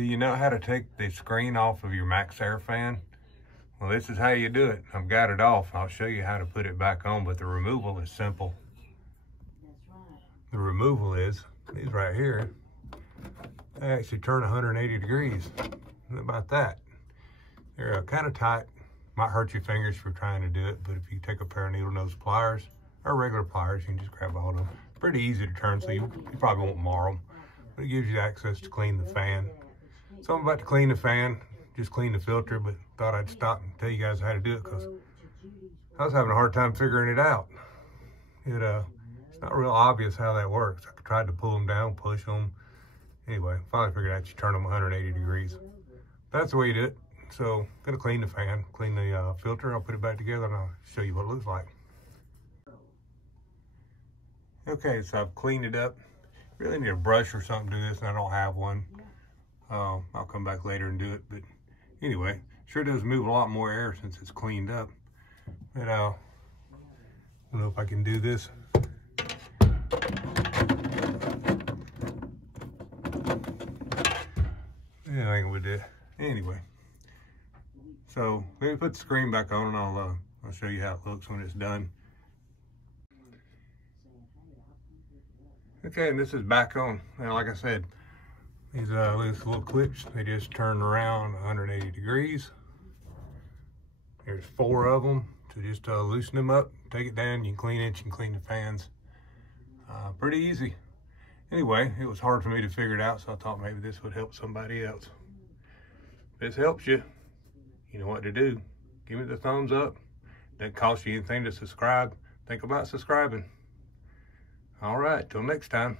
Do you know how to take the screen off of your Max Air fan? Well, this is how you do it. I've got it off. I'll show you how to put it back on, but the removal is simple. The removal is these right here. They actually turn 180 degrees. How about that? They're kind of tight. Might hurt your fingers if you're trying to do it, but if you take a pair of needle nose pliers or regular pliers, you can just grab a hold of them. Pretty easy to turn, so you probably won't mar them, but it gives you access to clean the fan. So I'm about to clean the fan, just clean the filter, but thought I'd stop and tell you guys how to do it because I was having a hard time figuring it out. It's not real obvious how that works. I tried to pull them down, push them. Anyway, finally figured out you turn them 180 degrees. That's the way you do it. So I'm gonna clean the fan, clean the filter. I'll put it back together and I'll show you what it looks like. Okay, so I've cleaned it up. Really need a brush or something to do this, and I don't have one. I'll come back later and do it, but anyway, sure does move a lot more air since it's cleaned up. But I don't know if I can do this. Yeah, I think we did. Anyway, so let me put the screen back on and I'll show you how it looks when it's done. Okay, and this is back on. Now, like I said, these little clips, they just turn around 180 degrees. There's 4 of them. So just loosen them up, take it down, you can clean it, you can clean the fans. Pretty easy. Anyway, it was hard for me to figure it out, so I thought maybe this would help somebody else. If this helps you, you know what to do. Give me the thumbs up. Doesn't cost you anything to subscribe. Think about subscribing. All right, till next time.